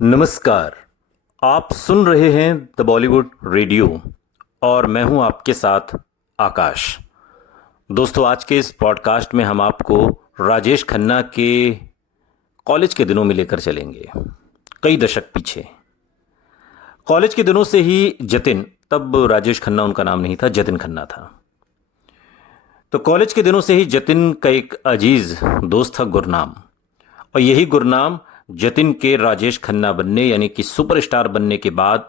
नमस्कार। आप सुन रहे हैं द बॉलीवुड रेडियो और मैं हूं आपके साथ आकाश। दोस्तों, आज के इस पॉडकास्ट में हम आपको राजेश खन्ना के कॉलेज के दिनों में लेकर चलेंगे। कई दशक पीछे कॉलेज के दिनों से ही जतिन, तब राजेश खन्ना उनका नाम नहीं था, जतिन खन्ना था। तो कॉलेज के दिनों से ही जतिन का एक अजीज दोस्त था गुरनाम, और यही गुरनाम जतिन के राजेश खन्ना बनने यानी कि सुपरस्टार बनने के बाद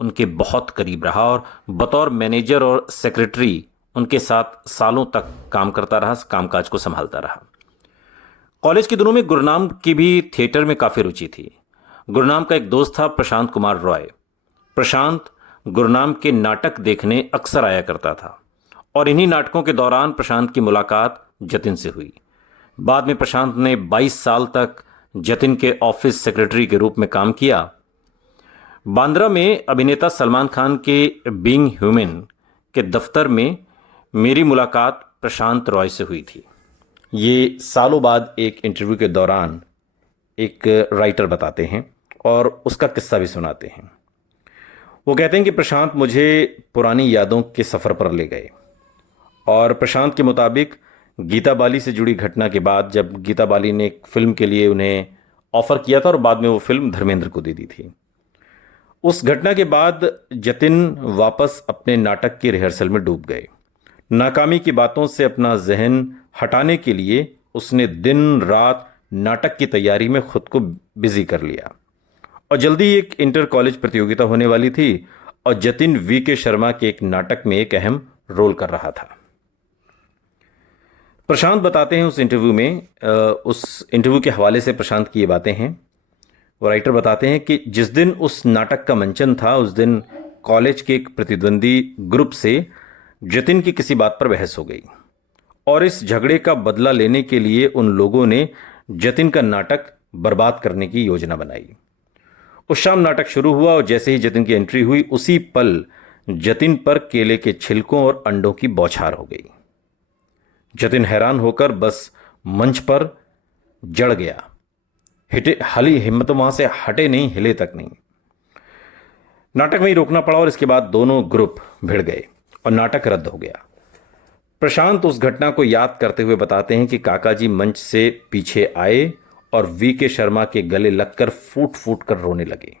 उनके बहुत करीब रहा और बतौर मैनेजर और सेक्रेटरी उनके साथ सालों तक काम करता रहा, कामकाज को संभालता रहा। कॉलेज के दिनों में गुरनाम की भी थिएटर में काफ़ी रुचि थी। गुरनाम का एक दोस्त था प्रशांत कुमार रॉय। प्रशांत गुरनाम के नाटक देखने अक्सर आया करता था और इन्हीं नाटकों के दौरान प्रशांत की मुलाकात जतिन से हुई। बाद में प्रशांत ने 22 साल तक जतिन के ऑफिस सेक्रेटरी के रूप में काम किया। बांद्रा में अभिनेता सलमान खान के बीइंग ह्यूमन के दफ्तर में मेरी मुलाकात प्रशांत रॉय से हुई थी। ये सालों बाद एक इंटरव्यू के दौरान एक राइटर बताते हैं और उसका किस्सा भी सुनाते हैं। वो कहते हैं कि प्रशांत मुझे पुरानी यादों के सफ़र पर ले गए और प्रशांत के मुताबिक गीता बाली से जुड़ी घटना के बाद, जब गीता बाली ने एक फिल्म के लिए उन्हें ऑफर किया था और बाद में वो फिल्म धर्मेंद्र को दे दी थी, उस घटना के बाद जतिन वापस अपने नाटक की रिहर्सल में डूब गए। नाकामी की बातों से अपना जहन हटाने के लिए उसने दिन रात नाटक की तैयारी में खुद को बिजी कर लिया और जल्दी एक इंटर कॉलेज प्रतियोगिता होने वाली थी और जतिन वी.के. शर्मा के एक नाटक में एक अहम रोल कर रहा था। प्रशांत बताते हैं उस इंटरव्यू में, उस इंटरव्यू के हवाले से प्रशांत की ये बातें हैं। वो राइटर बताते हैं कि जिस दिन उस नाटक का मंचन था, उस दिन कॉलेज के एक प्रतिद्वंदी ग्रुप से जतिन की किसी बात पर बहस हो गई और इस झगड़े का बदला लेने के लिए उन लोगों ने जतिन का नाटक बर्बाद करने की योजना बनाई। उस शाम नाटक शुरू हुआ और जैसे ही जतिन की एंट्री हुई, उसी पल जतिन पर केले के छिलकों और अंडों की बौछार हो गई। जतिन हैरान होकर बस मंच पर जड़ गया। हाली हिम्मत वहां से हटे नहीं, हिले तक नहीं। नाटक वहीं रोकना पड़ा और इसके बाद दोनों ग्रुप भिड़ गए और नाटक रद्द हो गया। प्रशांत उस घटना को याद करते हुए बताते हैं कि काका जी मंच से पीछे आए और वी.के. शर्मा के गले लगकर फूट फूट कर रोने लगे।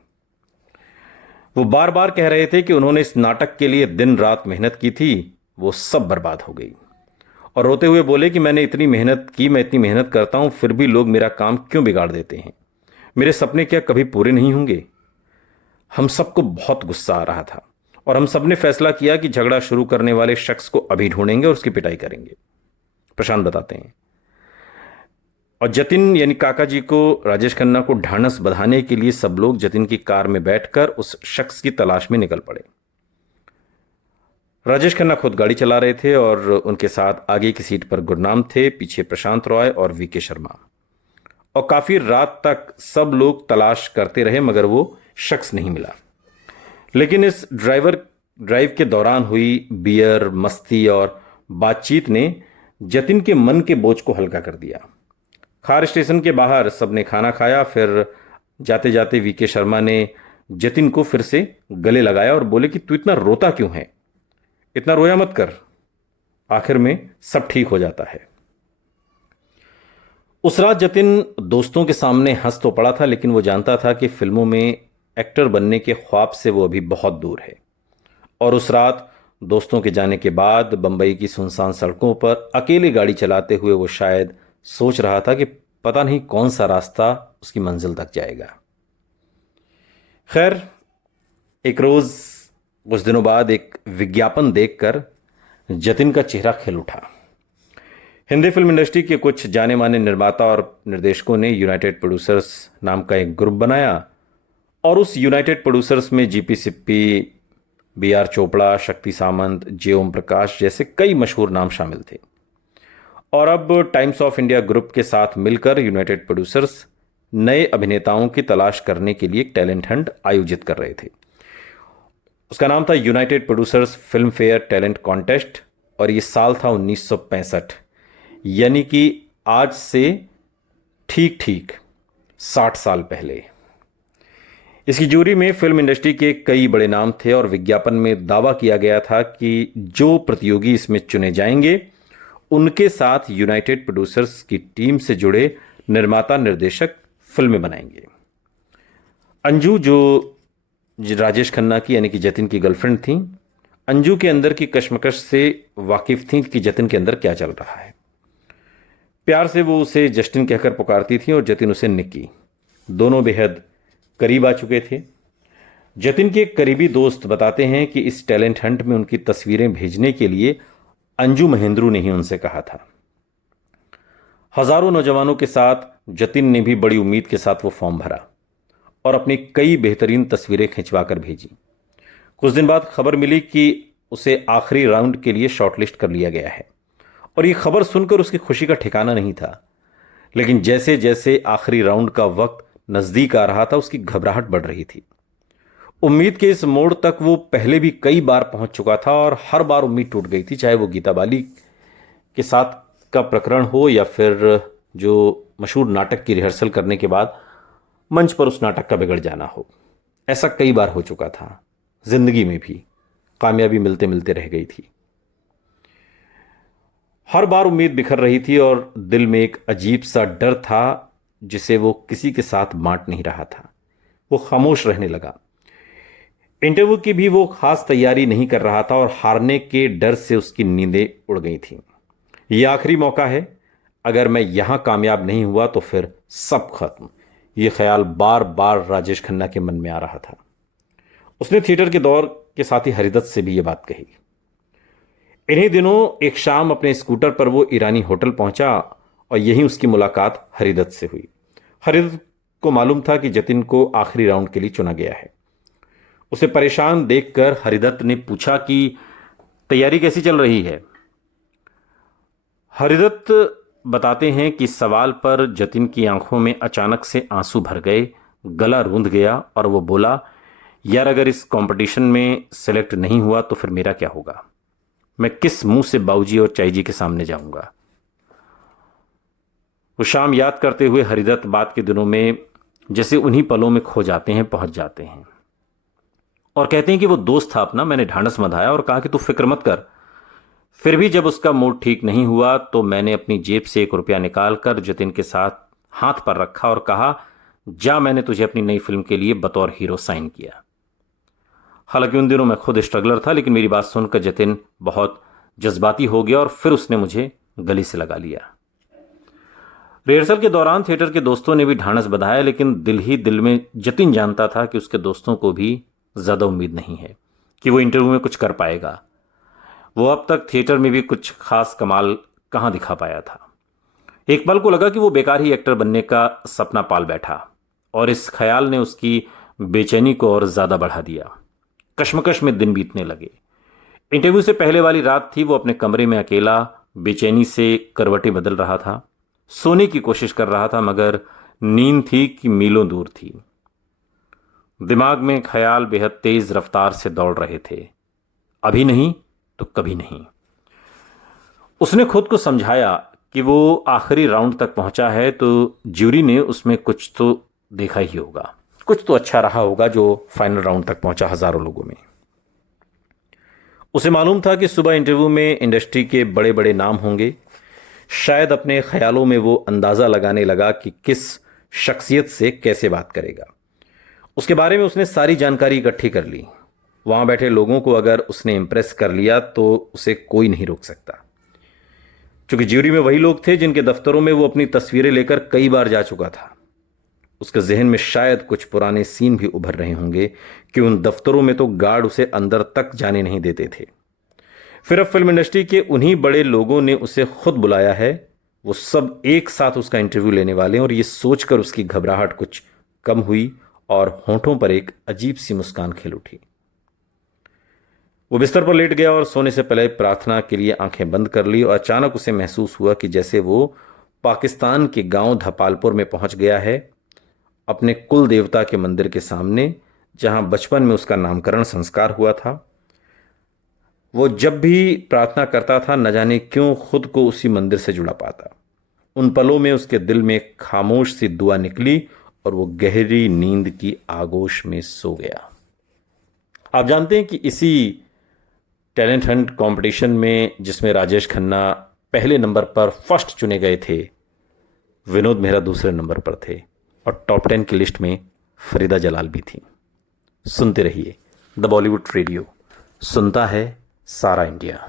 वो बार बार कह रहे थे कि उन्होंने इस नाटक के लिए दिन रात मेहनत की थी, वो सब बर्बाद हो गई। और रोते हुए बोले कि मैंने इतनी मेहनत की, मैं इतनी मेहनत करता हूं, फिर भी लोग मेरा काम क्यों बिगाड़ देते हैं? मेरे सपने क्या कभी पूरे नहीं होंगे? हम सबको बहुत गुस्सा आ रहा था और हम सब ने फैसला किया कि झगड़ा शुरू करने वाले शख्स को अभी ढूंढेंगे और उसकी पिटाई करेंगे। प्रशांत बताते हैं। और जतिन यानी काका जी को, राजेश खन्ना को ढांढस बंधाने के लिए सब लोग जतिन की कार में बैठकर उस शख्स की तलाश में निकल पड़े। राजेश खन्ना खुद गाड़ी चला रहे थे और उनके साथ आगे की सीट पर गुरनाम थे, पीछे प्रशांत रॉय और वी.के. शर्मा। और काफी रात तक सब लोग तलाश करते रहे मगर वो शख्स नहीं मिला। लेकिन इस ड्राइव के दौरान हुई बियर, मस्ती और बातचीत ने जतिन के मन के बोझ को हल्का कर दिया। खार स्टेशन के बाहर सबने खाना खाया। फिर जाते जाते वी.के. शर्मा ने जतिन को फिर से गले लगाया और बोले कि तू इतना रोता क्यों है? इतना रोया मत कर, आखिर में सब ठीक हो जाता है। उस रात जतिन दोस्तों के सामने हंस तो पड़ा था, लेकिन वो जानता था कि फिल्मों में एक्टर बनने के ख्वाब से वो अभी बहुत दूर है। और उस रात दोस्तों के जाने के बाद बंबई की सुनसान सड़कों पर अकेले गाड़ी चलाते हुए वो शायद सोच रहा था कि पता नहीं कौन सा रास्ता उसकी मंजिल तक जाएगा। खैर, एक रोज कुछ दिनों बाद एक विज्ञापन देखकर जतिन का चेहरा खिल उठा। हिंदी फिल्म इंडस्ट्री के कुछ जाने माने निर्माता और निर्देशकों ने यूनाइटेड प्रोड्यूसर्स नाम का एक ग्रुप बनाया और उस यूनाइटेड प्रोड्यूसर्स में जीपी सिप्पी, बी.आर. चोपड़ा, शक्ति सामंत, जे. ओम प्रकाश जैसे कई मशहूर नाम शामिल थे। और अब टाइम्स ऑफ इंडिया ग्रुप के साथ मिलकर यूनाइटेड प्रोड्यूसर्स नए अभिनेताओं की तलाश करने के लिए एक टैलेंट हंट आयोजित कर रहे थे। उसका नाम था United producers film fair talent contest और ये साल था 1965, यानी कि आज से ठीक ठीक 60 साल पहले। इसकी जूरी में फिल्म इंडस्ट्री के कई बड़े नाम थे और विज्ञापन में दावा किया गया था कि जो प्रतियोगी इसमें चुने जाएंगे उनके साथ यूनाइटेड प्रोड्यूसर्स की टीम से जुड़े निर्माता निर्देशक फिल्में बनाएंगे। अंजू जो राजेश खन्ना की यानी कि जतिन की गर्लफ्रेंड थी, अंजू के अंदर की कश्मकश से वाकिफ थी कि जतिन के अंदर क्या चल रहा है। प्यार से वो उसे जस्टिन कहकर पुकारती थी और जतिन उसे निक्की। दोनों बेहद करीब आ चुके थे। जतिन के करीबी दोस्त बताते हैं कि इस टैलेंट हंट में उनकी तस्वीरें भेजने के लिए अंजू महेंद्रू ने ही उनसे कहा था। हजारों नौजवानों के साथ जतिन ने भी बड़ी उम्मीद के साथ वो फॉर्म भरा और अपनी कई बेहतरीन तस्वीरें खिंचवाकर भेजी। कुछ दिन बाद खबर मिली कि उसे आखिरी राउंड के लिए शॉर्टलिस्ट कर लिया गया है और ये खबर सुनकर उसकी खुशी का ठिकाना नहीं था। लेकिन जैसे जैसे आखिरी राउंड का वक्त नजदीक आ रहा था उसकी घबराहट बढ़ रही थी। उम्मीद के इस मोड़ तक वो पहले भी कई बार पहुंच चुका था और हर बार उम्मीद टूट गई थी, चाहे वो गीता बाली के साथ का प्रकरण हो या फिर जो मशहूर नाटक की रिहर्सल करने के बाद मंच पर उस नाटक का बिगड़ जाना हो। ऐसा कई बार हो चुका था। जिंदगी में भी कामयाबी मिलते मिलते रह गई थी। हर बार उम्मीद बिखर रही थी और दिल में एक अजीब सा डर था जिसे वो किसी के साथ बांट नहीं रहा था। वो खामोश रहने लगा। इंटरव्यू की भी वो खास तैयारी नहीं कर रहा था और हारने के डर से उसकी नींदें उड़ गई थीं। ये आखिरी मौका है, अगर मैं यहां कामयाब नहीं हुआ तो फिर सब खत्म। ये ख्याल बार बार राजेश खन्ना के मन में आ रहा था। उसने थिएटर के दौर के साथी हरिदत्त से भी ये बात कही। इन्हीं दिनों एक शाम अपने स्कूटर पर वो ईरानी होटल पहुंचा और यहीं उसकी मुलाकात हरिदत्त से हुई। हरिदत्त को मालूम था कि जतिन को आखिरी राउंड के लिए चुना गया है। उसे परेशान देखकर हरिदत्त ने पूछा कि तैयारी कैसी चल रही है। हरिदत्त बताते हैं कि सवाल पर जतिन की आंखों में अचानक से आंसू भर गए, गला रूंध गया और वो बोला, यार अगर इस कंपटीशन में सेलेक्ट नहीं हुआ तो फिर मेरा क्या होगा? मैं किस मुंह से बाबूजी और चाई जी के सामने जाऊंगा? वो शाम याद करते हुए हरिदत्त बाद के दिनों में जैसे उन्हीं पलों में खो जाते हैं, पहुंच जाते हैं और कहते हैं कि वो दोस्त था अपना, मैंने ढांढस बंधाया और कहा कि तू फिक्र मत कर। फिर भी जब उसका मूड ठीक नहीं हुआ तो मैंने अपनी जेब से 1 रुपया निकालकर जतिन के साथ हाथ पर रखा और कहा, जा, मैंने तुझे अपनी नई फिल्म के लिए बतौर हीरो साइन किया। हालांकि उन दिनों मैं खुद स्ट्रगलर था, लेकिन मेरी बात सुनकर जतिन बहुत जज्बाती हो गया और फिर उसने मुझे गले से लगा लिया। रिहर्सल के दौरान थिएटर के दोस्तों ने भी ढांढस बंधाया, लेकिन दिल ही दिल में जतिन जानता था कि उसके दोस्तों को भी ज़्यादा उम्मीद नहीं है कि वो इंटरव्यू में कुछ कर पाएगा। वो अब तक थिएटर में भी कुछ खास कमाल कहाँ दिखा पाया था। एक पल को लगा कि वो बेकार ही एक्टर बनने का सपना पाल बैठा और इस ख्याल ने उसकी बेचैनी को और ज़्यादा बढ़ा दिया। कश्मकश में दिन बीतने लगे। इंटरव्यू से पहले वाली रात थी। वो अपने कमरे में अकेला बेचैनी से करवटें बदल रहा था, सोने की कोशिश कर रहा था, मगर नींद थी कि मीलों दूर थी। दिमाग में ख्याल बेहद तेज रफ्तार से दौड़ रहे थे, अभी नहीं तो कभी नहीं। उसने खुद को समझाया कि वो आखिरी राउंड तक पहुंचा है तो ज्यूरी ने उसमें कुछ तो देखा ही होगा, कुछ तो अच्छा रहा होगा जो फाइनल राउंड तक पहुंचा हजारों लोगों में। उसे मालूम था कि सुबह इंटरव्यू में इंडस्ट्री के बड़े बड़े नाम होंगे। शायद अपने ख्यालों में वो अंदाज़ा लगाने लगा कि किस शख्सियत से कैसे बात करेगा। उसके बारे में उसने सारी जानकारी इकट्ठी कर ली। वहाँ बैठे लोगों को अगर उसने इम्प्रेस कर लिया तो उसे कोई नहीं रोक सकता। क्योंकि ज्यूरी में वही लोग थे जिनके दफ्तरों में वो अपनी तस्वीरें लेकर कई बार जा चुका था। उसके जहन में शायद कुछ पुराने सीन भी उभर रहे होंगे कि उन दफ्तरों में तो गार्ड उसे अंदर तक जाने नहीं देते थे। फिर अब फिल्म इंडस्ट्री के उन्हीं बड़े लोगों ने उसे खुद बुलाया है। वो सब एक साथ उसका इंटरव्यू लेने वाले हैं और ये सोचकर उसकी घबराहट कुछ कम हुई और होंठों पर एक अजीब सी मुस्कान खिल उठी। वो बिस्तर पर लेट गया और सोने से पहले प्रार्थना के लिए आंखें बंद कर ली और अचानक उसे महसूस हुआ कि जैसे वो पाकिस्तान के गांव धपालपुर में पहुंच गया है, अपने कुल देवता के मंदिर के सामने, जहां बचपन में उसका नामकरण संस्कार हुआ था। वो जब भी प्रार्थना करता था न जाने क्यों खुद को उसी मंदिर से जुड़ा पाता। उन पलों में उसके दिल में एक खामोश सी दुआ निकली और वो गहरी नींद की आगोश में सो गया। आप जानते हैं कि इसी टैलेंट हंट कंपटीशन में, जिसमें राजेश खन्ना पहले नंबर पर फर्स्ट चुने गए थे, विनोद मेहरा दूसरे नंबर पर थे और टॉप 10 की लिस्ट में फरीदा जलाल भी थी। सुनते रहिए द बॉलीवुड रेडियो, सुनता है सारा इंडिया।